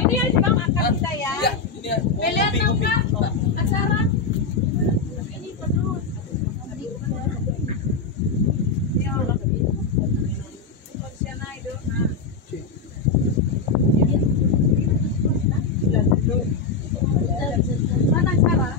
Ini aja bang akan kita ya. Pilihan enggak acara. Ini terus. Ya Allah. Konsiana itu. Mana acara?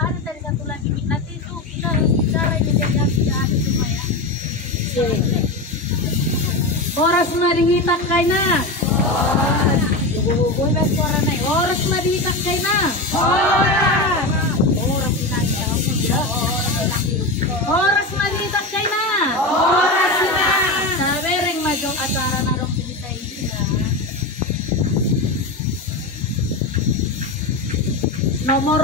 Ada tadi satu lagi nanti itu kita cara menjaga kita ada semua ya. Horas na dihitak kay na. Bubuhay suara na. Horas na dihitak kay na. Horas. Horas na Horas na dihitak kay na. Horas na. Sabi ring majong acara na rong pinitay na. Nomor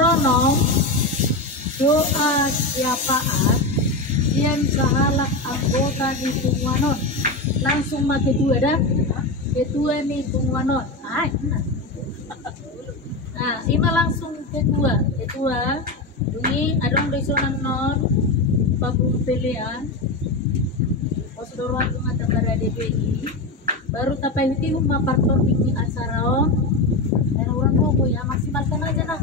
doa siapaan yang sahalak anggota di Pungwanon langsung make dua dah kedua nih Pungwanon nah ima langsung kedua dungi adong resonan non babung pilihan osdoruan mata para DPI baru tapai hiti rumah partor tinggi acara dan orang bobo ya maksimalkan aja nah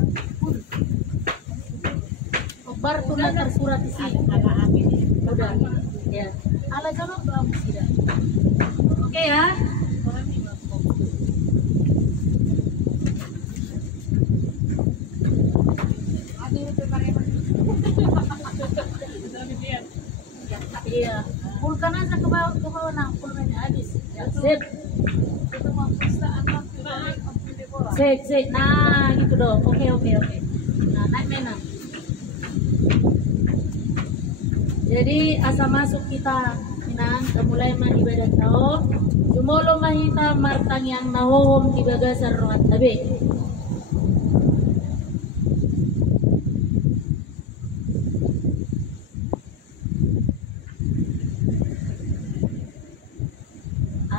bar tuh tersurat di sini. Udah, ya. Ala jalur doa musida. Oke ya. Iya. Pulkan aja ke bawah nah, pulkannya habis. Sip. Itu mau perusahaan Sip. Nah, gitu dong. Oke. Nah, naik menang. Jadi asa masuk kita minang mulai mah ibadah tao jumolo mahita martang yang nahohom tibagasar rohat tabi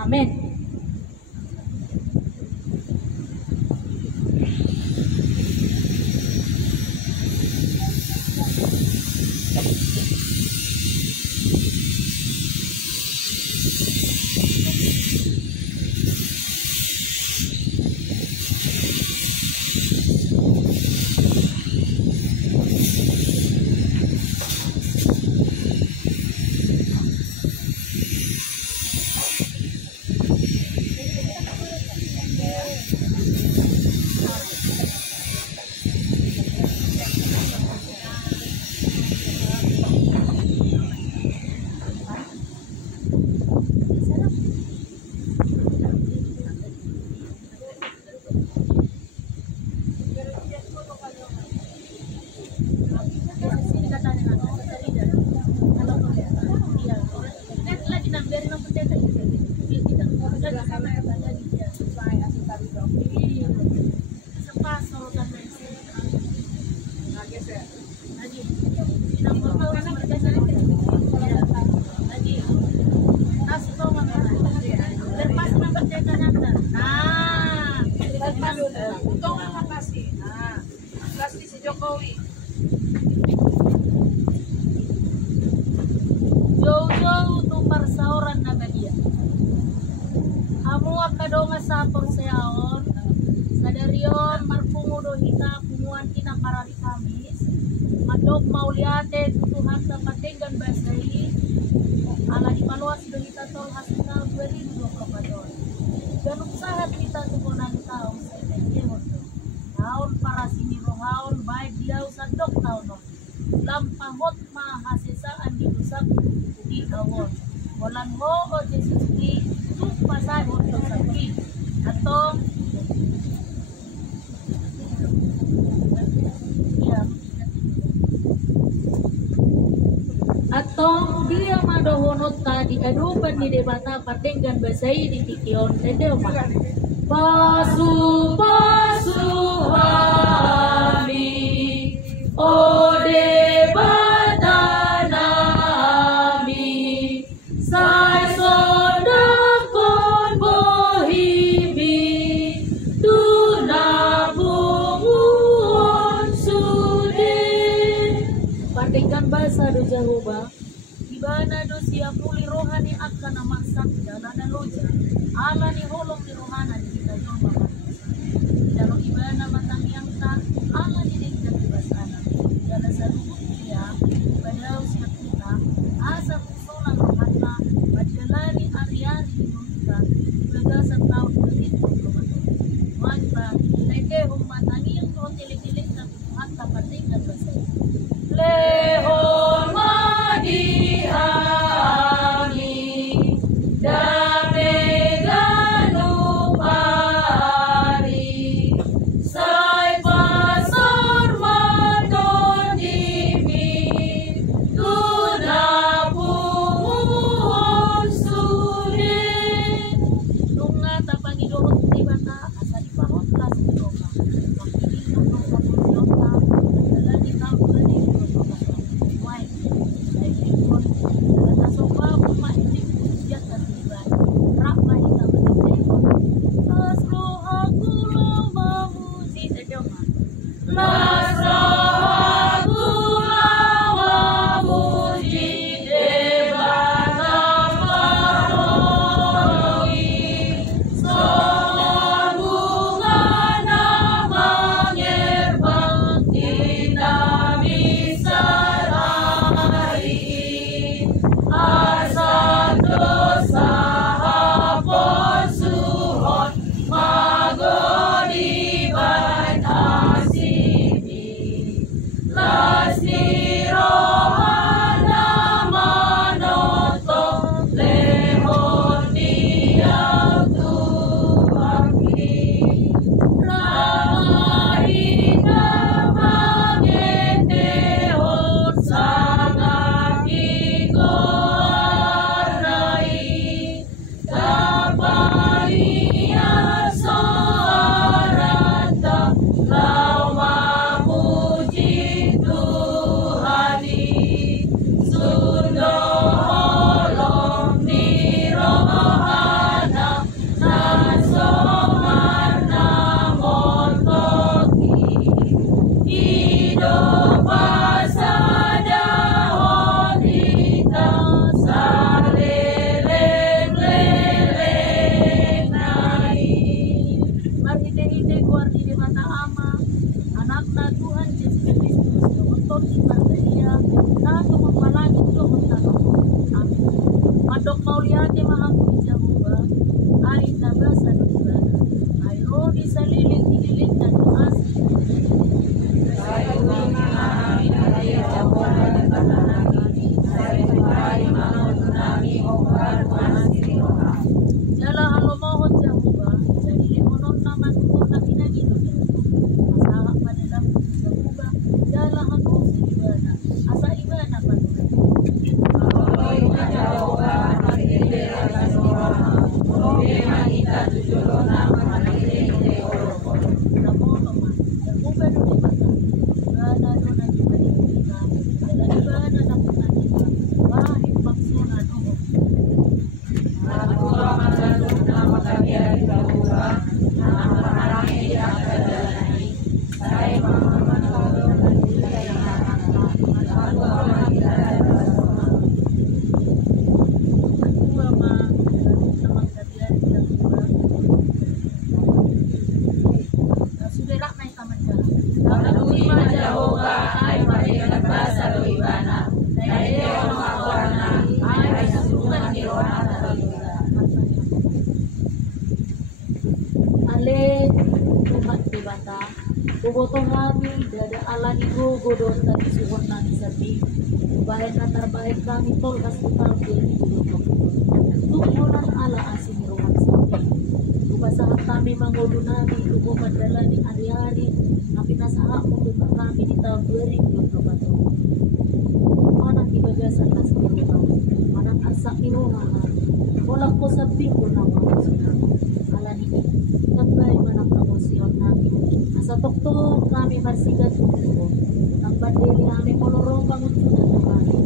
amin. Jauh-jauh tu persauran naga dia. Amu akadonga sapor seaon. Sadarion marpungu dohita punguan tina parari Kamis. Madok mauliate tutuhan tapatenggan basai. Ala imaluas dohita tol hasinal 2024. Ganuk sahat kita tukunan tahun saya tahun para sini rohaun baik dia sadok tahun lampahot mahasisaan di rusak di awon walang ho o Jesus di pasay ho sakit atau ya atau dia madohonot tadi adupan di debata patenggan basai di tikion tendeo pasu basa do Jehovah, ibana do siya puli rohani akan masak jalan loja, ala ni holong ni rohana di kita jomba manusia. Dalam ibana matang yang tak, ala ni dengkan di basana, jalan salubut dia, pada usia kita, asa musolang rohana, bajalani ariani kita, begasan tahu dari itu. Maka, leke humatani yang kau tilik-tilik dan hatta patingkan bahasa. Lehon madihani dameganu pari sai pasor maton dimi tunapuhon sure nunga tapangi dohon tibata asali pahon las doka wakili nunga doka dalani tau dari Madok mauliate mahampuni Jehovah, ain nabasa nubana, ayo disaliling dililit dan asli. Saya mengalami dari Jehovah dan nami, saya kembali mau tunami obat masih roha. Jala halo mohon Jehovah, jadi lemonon nama tuh tapi nagi tuh. Masalah pada dalam Jehovah, jala halo ibana, asa ibana pada. Ale umat dibata bobotoh kami dada ala nigo godon tadi suhon nani sabi baik antar baik kami tol hospital beli tuhunan ala asin ruang sabi upasahan kami mangodo nabi tuho madalani hari-hari napi nasaha untuk kami di tahun 2020 mana kibagasan nas kiruha mana asa kiruha wala ko sabi ko na ala nini kembali mana promosyon namin asa tokto kami marsigat tuho ang bandeli kami molorong pangutunan kami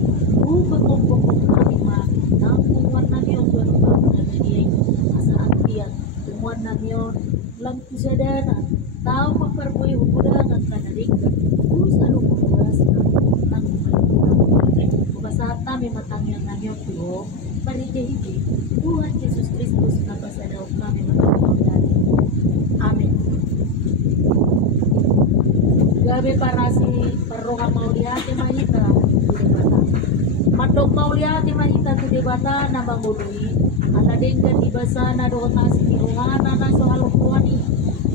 upot-upot kami ma nangkungan namin yung tuwan na nagiging asa atiyan tumuan namin lang kusadana tao magparboy hukudangan ka na rin kung sa lukuras na nang malimutan panitihigi, Tuhan Yesus Kristus napasadaw kami magkakaulan. Amin. Gabi para si Parroha Maulihati Mahita, Tudebata. Matok Maulihati Mahita Tudebata na bangului, alading kan ibasa na doon si Tiruhana na sohalukuani,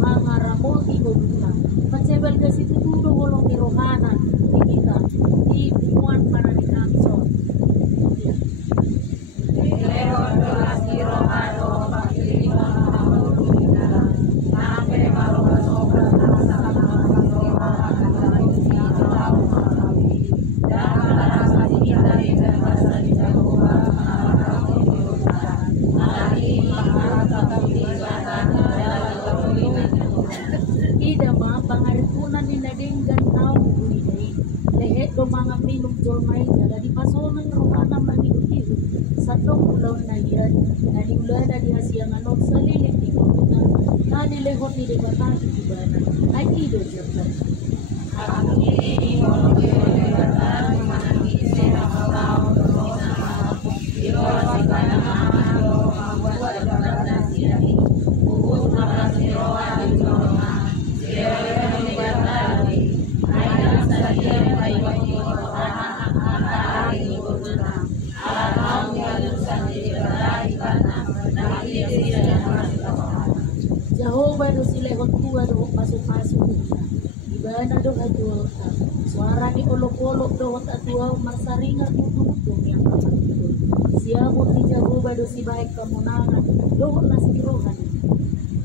mga ramoti gobita. Matsebal kasi tutudo walong Tiruhana, kita, di buwan para ni kami so. Pangaritunan ni Nading Ganaw Buliday. Lehet do mga minum jolmay na di pasonan rohana maniuti sa tong ulaw na yan na niulada di hasiyang anot sa lilik ni Kumuna na nilehot ni Debata sa Tibana ay ido jatlan. Jehovah do silehot tua do pasok-pasok ibana do adual ka suara ni olok-olok do adual marsaringar tututong yang kamatutol siamot ni Jehovah do si baik kamunangan do nasirohan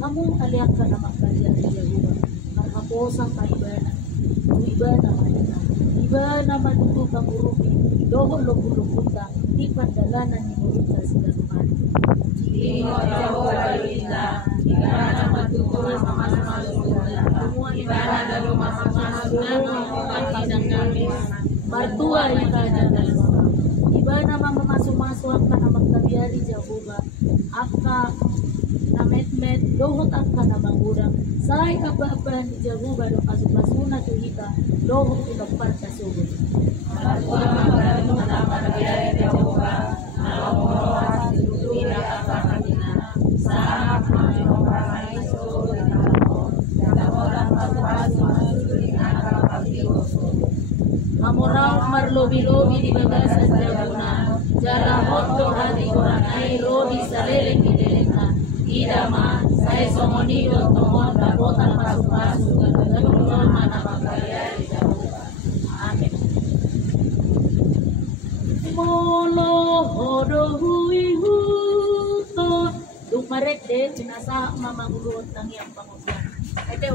kamu aliak ka na magkalian ni Jehovah marhaposang ka ibana manita ibana matuto kamurupi do loko-lokuta di pandalanan ni Morita sila naman Ingo Jehovah Linda ibana matuto sama-sama ibana dalu masing-masing ng kami martua ibana dalu ibana mamamasok-masok ang kanamang kabiyari Jehovah akka na met-met dohot ang kanamang urang say aba-aba ni Jehovah do pasok-pasuna tuhita dohot ilagpan sa sugod martua magdalu kanamang kabiyari Jehovah alawang tidak akan saat mencoba itu Amorang marlobi-lobi di bagasan jabuna jala hoto hati orang airo di saleleng di delena idama saya somonido tomon dapotan pasuk-pasuk kebetulan mana makaya di jabuna amin molo hodo hui huto duk maret de binasa mama gulot ng yang pangusyan ete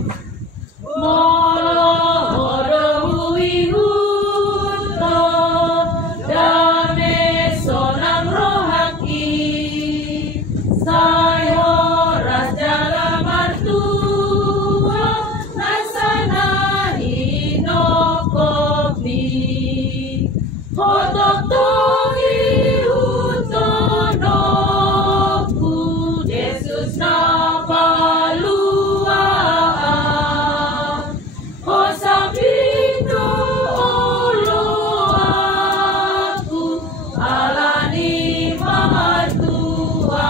molo hodo hui huto dame sonang rohaki sayo rajala martua nasana hinokomi hodok tohi utonoku Yesus na palua o sabito olo aku alani mamartua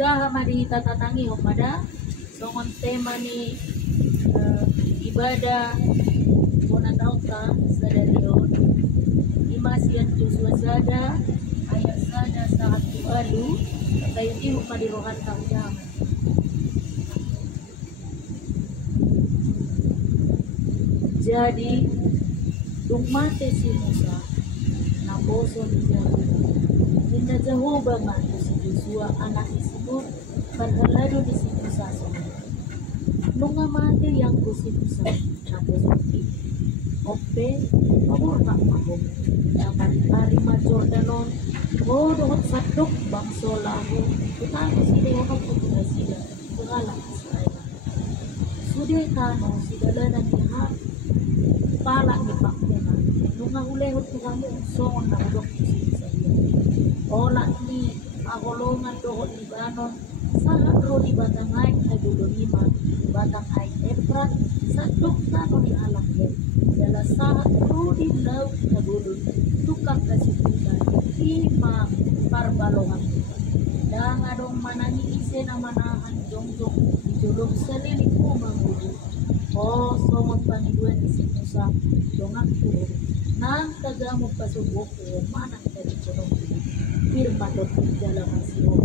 jaha madi tatatangi pada songon tema ni ibadah bona tauta sadarion imasian Joshua sada ayat sada saat lalu kayu ti pada rohan tau jaman. Jadi mate si Musa naboso ni Jahua Ninda Jehova mantu si Joshua anak Isibur Parhalado di si Musa nunga mate yang ku si Musa naboso ki ope mabur tak mahom dapat harima Jordanon dohot sadok bangso lahu utama si Dewa putra sida pengalang Israel sudah kano si dalanan nihat pala ni pakmena nunga ulehot ko kami songon na dok si saya ola ni agolongan dohot Libanon sahat ro di batangay na dulunima batang ay Efrat sadok kano ni alak yan dala sahat ro di laut na dulun tukang kasiputan imang parbalongan dan adong manangi ise na manahan jongjong dijolong selilik ko mangulo o songon pangiduan isi Musa dongang puro nang kagamu pasubok ko manang dari jonong firma dotin jalan masiro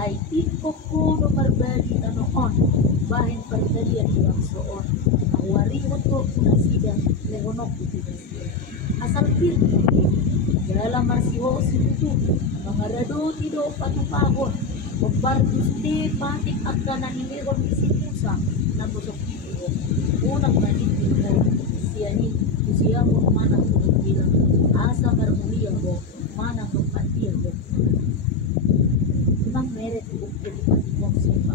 ay tiko ko no marbagi tanoon bahin pertalian iwang soon ang warimot ko kunasidang lehonok kutinasya asal firma dalam marsiho sinutu mga rado tido patupahon pagbartus di patik agkanan iniron isi Musa na busok ito unang manit ito siyanin siya mo manang bilang asa marmulia mo manang magpantiya mo unang meret ukto di patikong simpa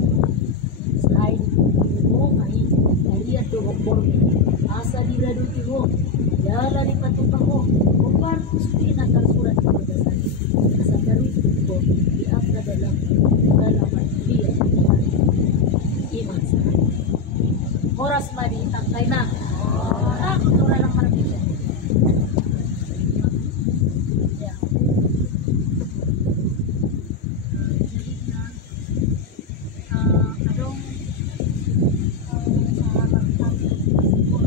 say mo ngayon kariya to borne asa di rado tiho dala di patupaho pagbartus di nakalsurat ito dasan asa darus ito di akda dalam marmulia iman sa oras madi tangkay na kultura lang marabigyan ya jadi na adong sahabat kami bahwa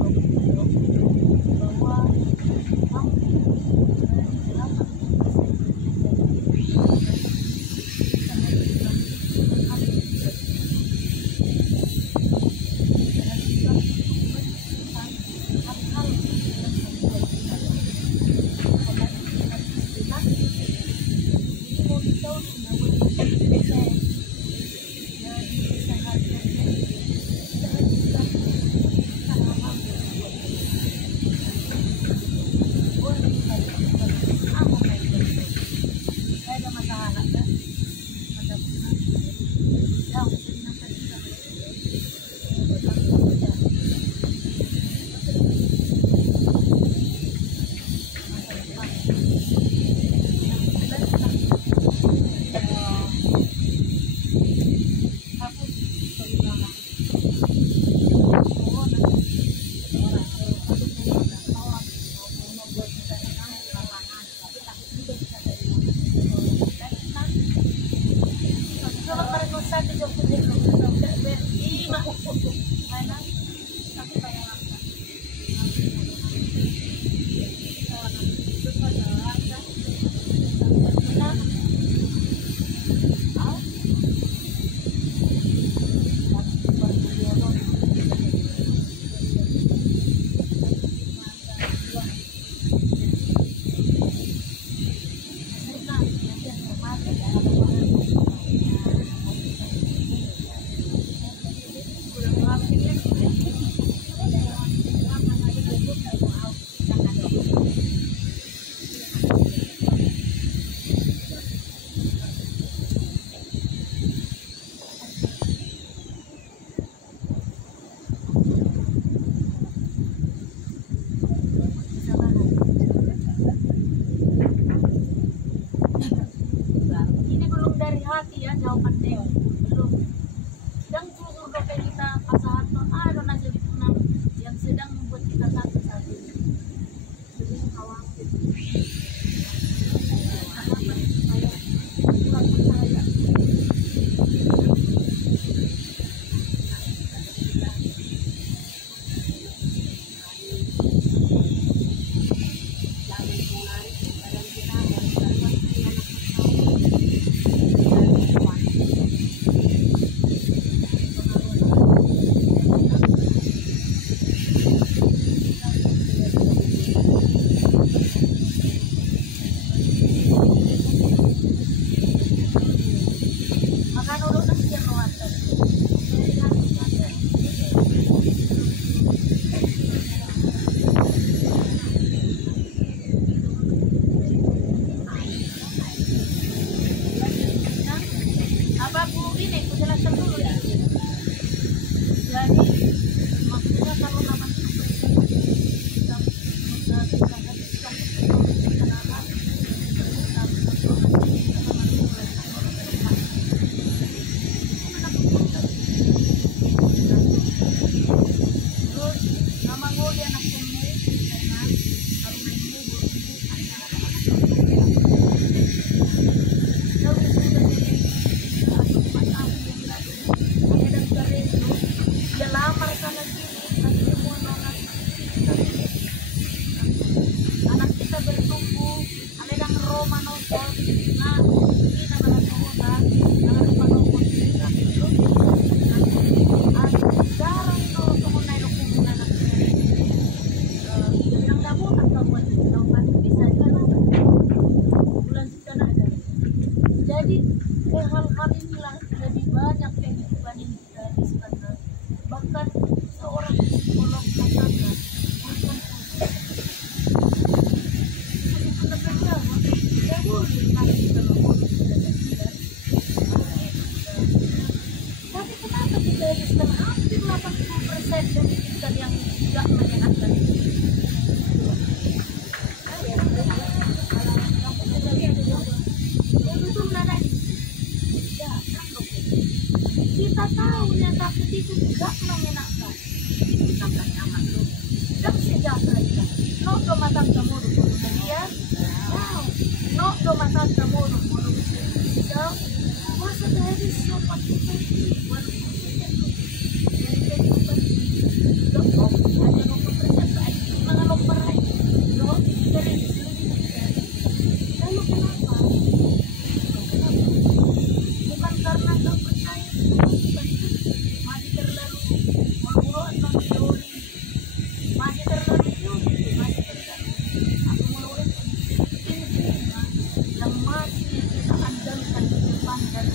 jelaskan dulu ya. Jadi maksudnya kalau nama kita terus nama gue dia anak kamu karena kalau main bubur anak kita bertumbuh, ada yang Roma nonton, nah ini nama Roma, nama Roma nonton kita itu, jarang kalau kamu naik hubungan anak yang kamu atau buat nonton bisa jalan, bulan kita ada. Jadi hal-hal inilah lebih banyak kehidupan ini kita disebutkan, bahkan seorang psikolog katakan bahkan tapi kenapa kita riskan hampir 80% dari kita yang tidak menyenangkan kita tahu ya tapi itu tidak menyenangkan kita tidak nyaman loh tidak sejahtera kita no do matang kamu dulu dia no do matang kamu dulu so masa dari siapa kita walaupun kita jadi kehidupan tidak kok ada nomor kerjaan mana nomor lain no dari lalu kenapa bukan karena nggak percaya masih terlalu mau atau teori masih terlalu teori masih terlalu aku mau ini yang masih kita andalkan di depan dan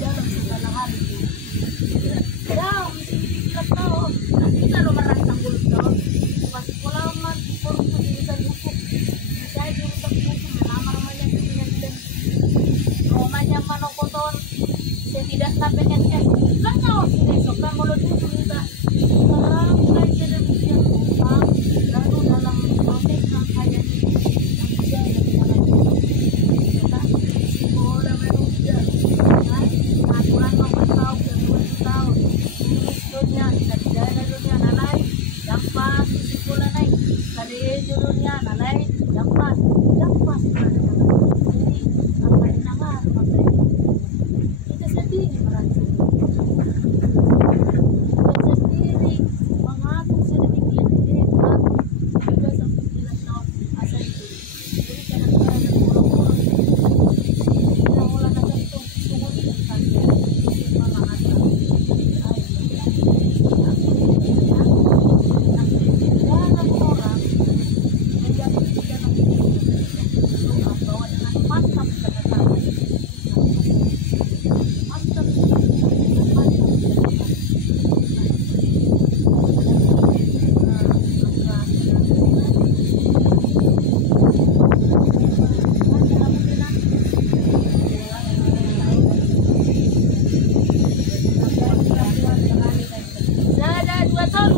dalam segala hal itu ya mesti kita tahu kita lo merasa kultur pas pengalaman forum pendidikan hukum saya jurusan hukum melamar banyak dan romanya manokoton setidaknya PNS kan nyawa sih besok kan mulut itu juga sekarang belajar demikian rupa lalu dalam proses rangkaian yang dalam kita sekolah manusia kan aturan nomor tahun dan 2 tahun dunia dari dana dunia nalai yang pas sekolah naik dari dunia nalai yang pas jadi apa yang nama kita sendiri merasa kita sendiri mengatur sedemikian hebat juga sampai 9 tahun asal itu jadi kadang-kadang ada orang-orang yang olah naga itu semua itu kan malah ada dalam orang menjadi dalam bahwa dengan mantap kata-kata mantap ada 2 tahun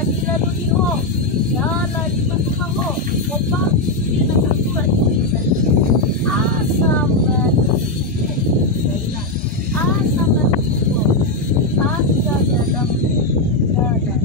Manila Ludiho, Yala di Matuhaho, Kopang, Pinagaturan, Asam Badugo, Asam Badugo, Asa Dadam, Dadam.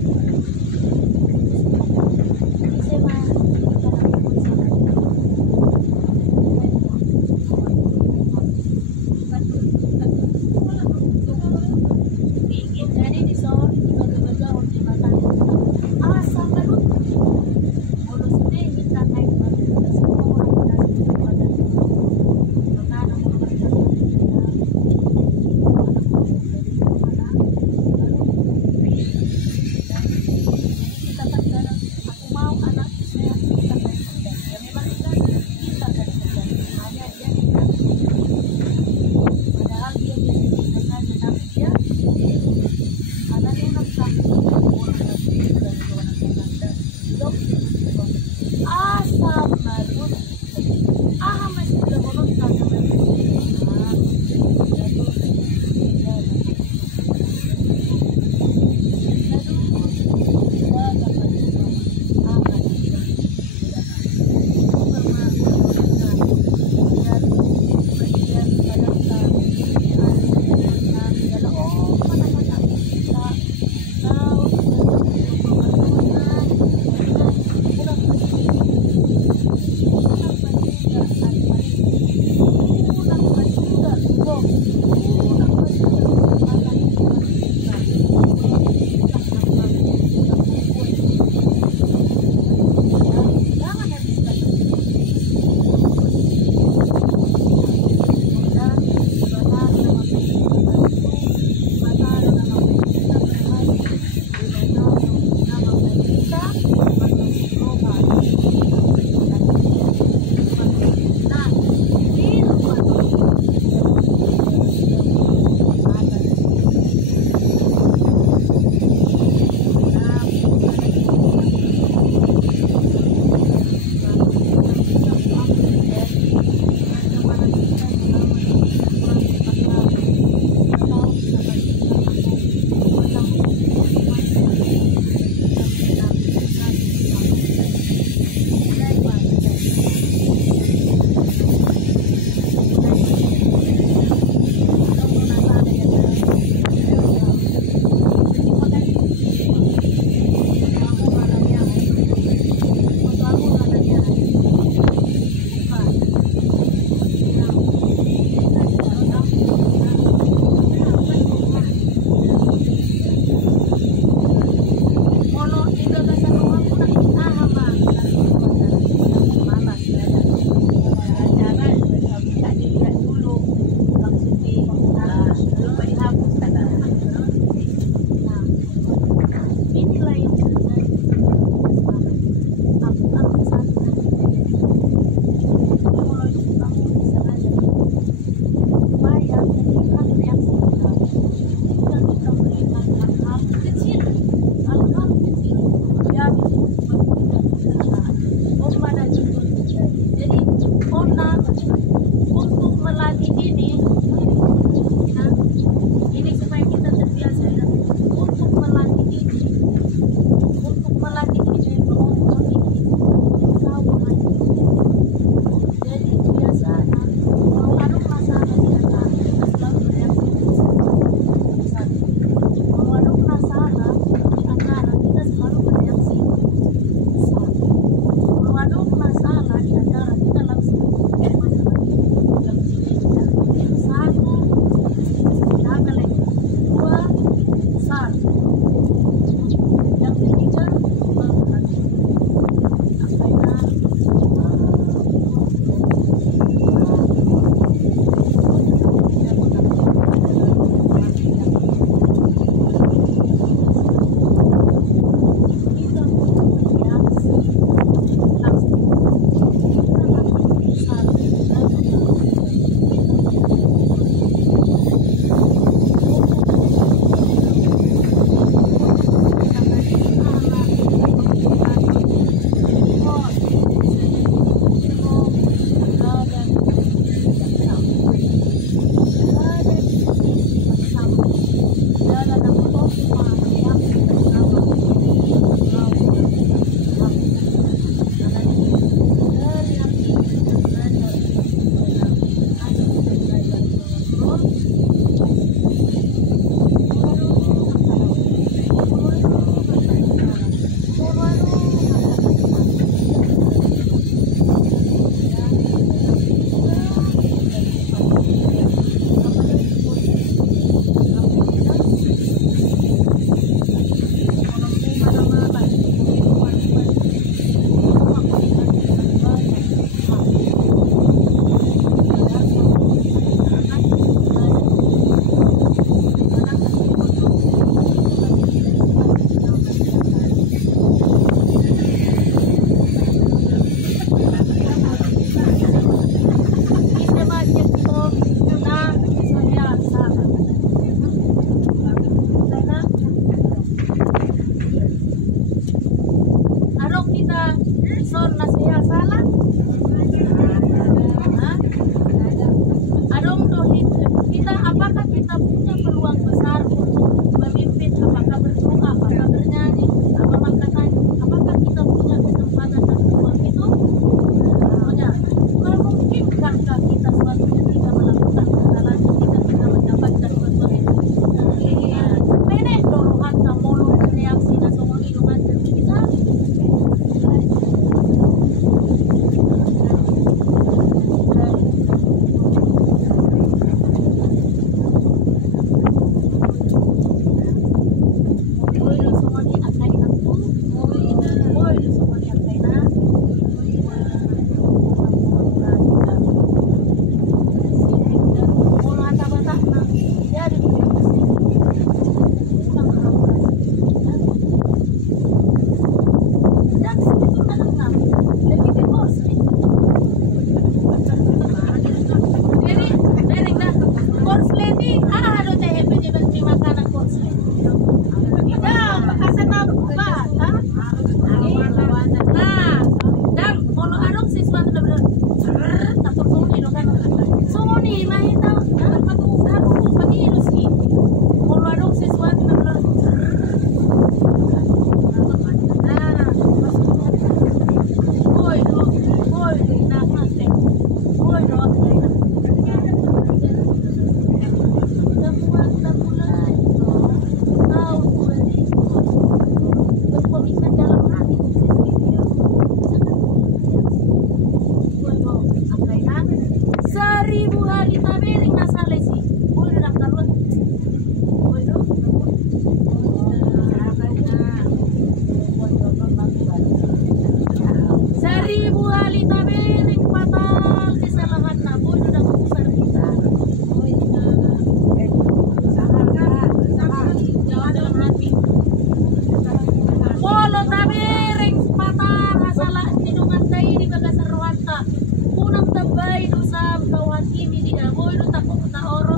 kau hakimi dia. Boy lu takut na oro.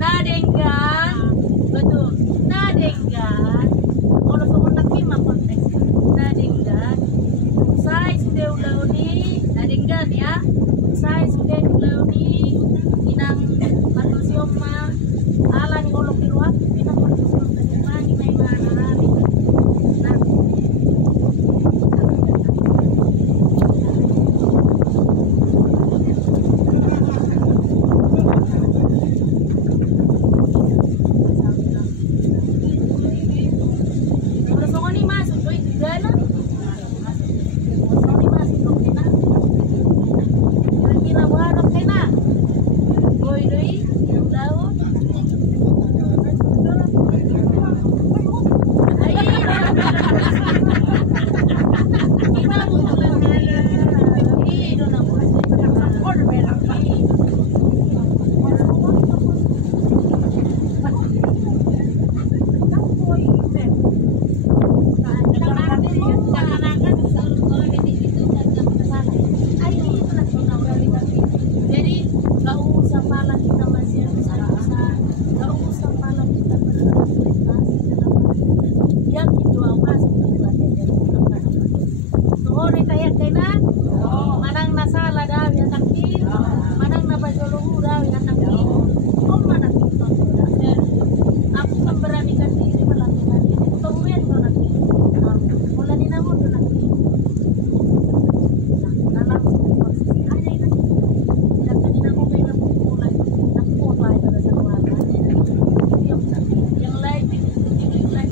Nadenggan, betul. Nadenggan, kalau semuanya kima konteks. Nadenggan, saya sudah ulauni. Nadenggan ya, saya sudah ulauni. Inang manusia mah, ala ni kalau kiruat, inang manusia mah ni may mana hari. Nah. Manang nasala daw ya takdir, manang nabajoluhu daw ya takdir. Kung manang ito, aku kan beranikan diri melakukan ini. Kemudian kau nanti, mulai namun kau nanti. Dalam posisi ada ini, tidak tadi namun kau nak mulai pada satu lagi. Yang lain, yang lain.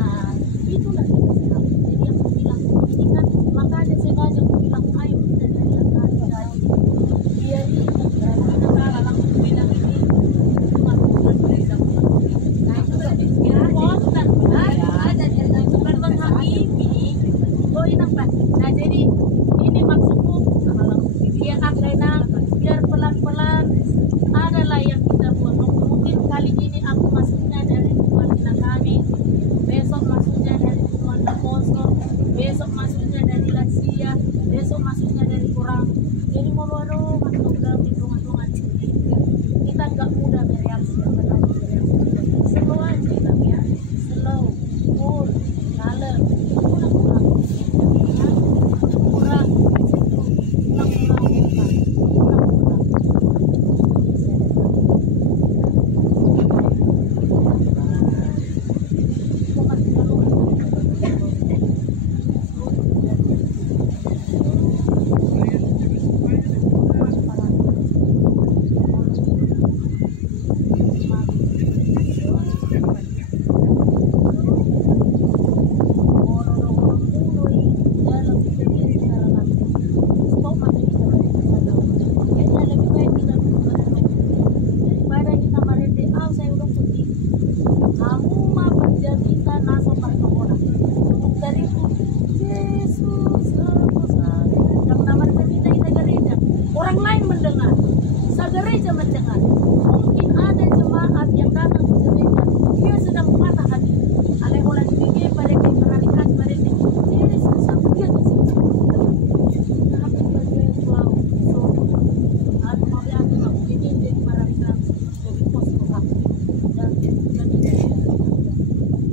Nah, itulah jadi yang aku bilang ini kan makanya sengaja aku bilang ayo kita dari akar biar kita negara langsung bilang ini cuma bukan mereka nah itu berarti ya konten ada bukan menghakimi oh ini apa nah jadi ini maksudku biar akhirnya biar pelan-pelan adalah yang kita buat mungkin kali ini aku masuknya dari lingkungan kami besok masuknya dari lingkungan Poso besok masuknya dari lansia, besok masuknya dari kurang. Jadi mau masuk dalam hitungan-hitungan kita nggak mudah bereaksi apalagi bereaksi. Slow aja bang ya, slow, cool, kalem, kurang, orang lain mendengar, segereja mendengar. Mungkin ada jemaat yang datang ke gereja, dia sedang patah hati. Aleh olah dipikir pada kemeralikan pada jadi susah dia di situ. Tapi bagian wow, so aku mau yang aku ingin jadi meralikan jadi pos aku dan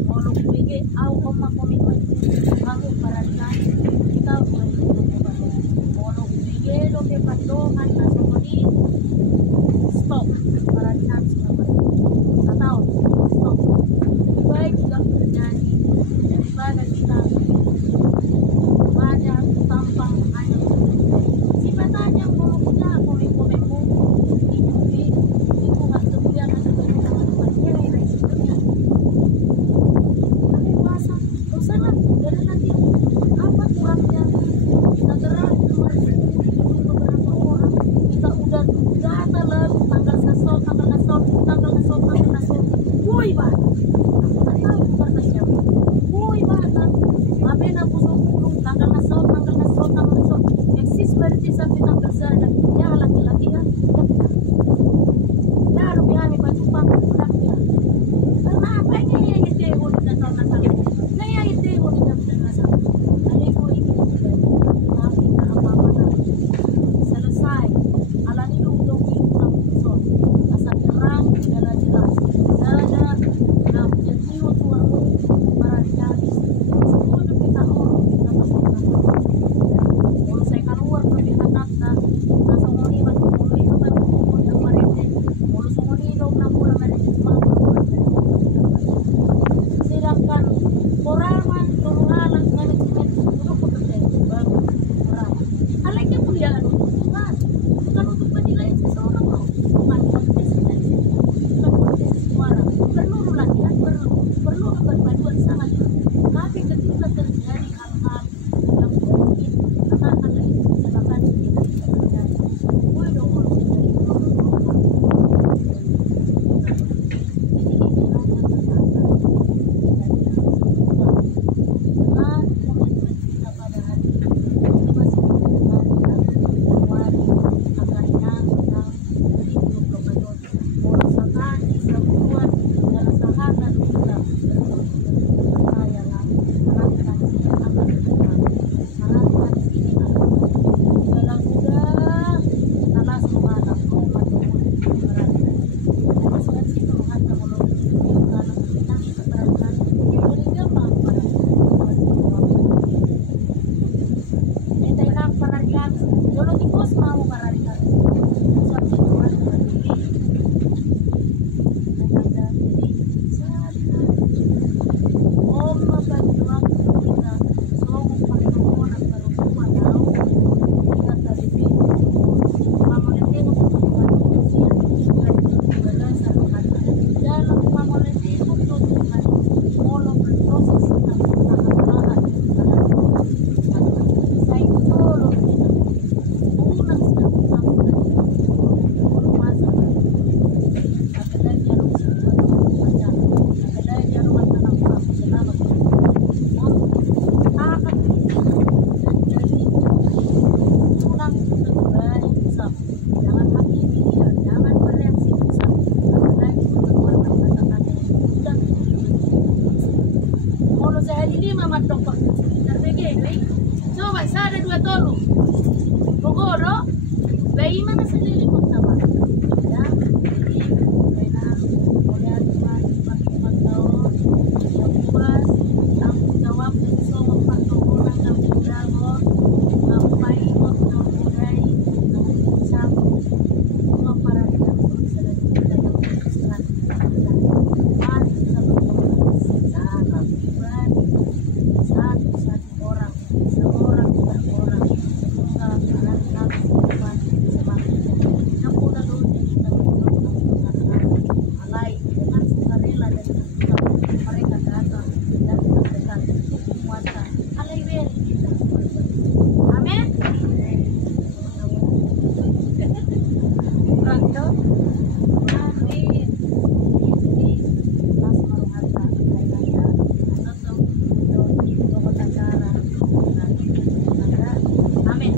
kalau pikir aku omah komitmen aku meralikan kita mulai lo que pasó al nacionalismo stop para atau stop baik juga terjadi daripada kita banyak tampang hanya sifatnya mulutnya komik-komikmu itu nggak kemudian ada teman-temannya yang sebetulnya tapi bahasa dosalah dari nanti apa kurangnya kita terang beberapa orang kita udah data lalu tanggal ngasol woi bah tahu kata siapa woi bah apa nak pusuk tanggal ngasol eksis berarti sampai tanggal sana ya laki-laki kan ya lu kami baju pang ya karena apa ini yang dia udah tahu ngasal nah Coba saya ada 2 tolu. Pogoro, bayi mana selilimut nama? Ya, jadi karena oleh Tuhan 4 tahun yang puas tanggung jawab dan semua pertolongan yang dijago sampai waktu mulai satu semua para rekan sudah tidak teruskan masih satu secara pribadi satu orang seorang per orang semoga jalan kami depan semakin yang mudah dulu kita alai dengan sukarela dan mereka datang dan mendekat untuk menguatkan alai beri kita amin Ranto amin ini mas maruhata kailangan atau untuk acara amin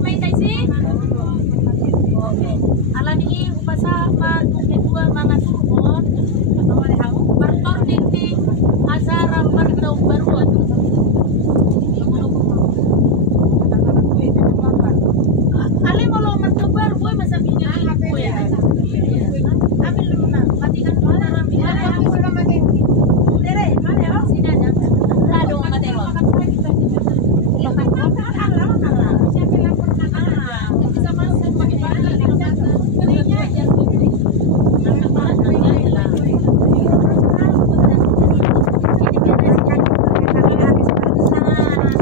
may taisi? Okay. Alam niyo, upasa pa, kedua mga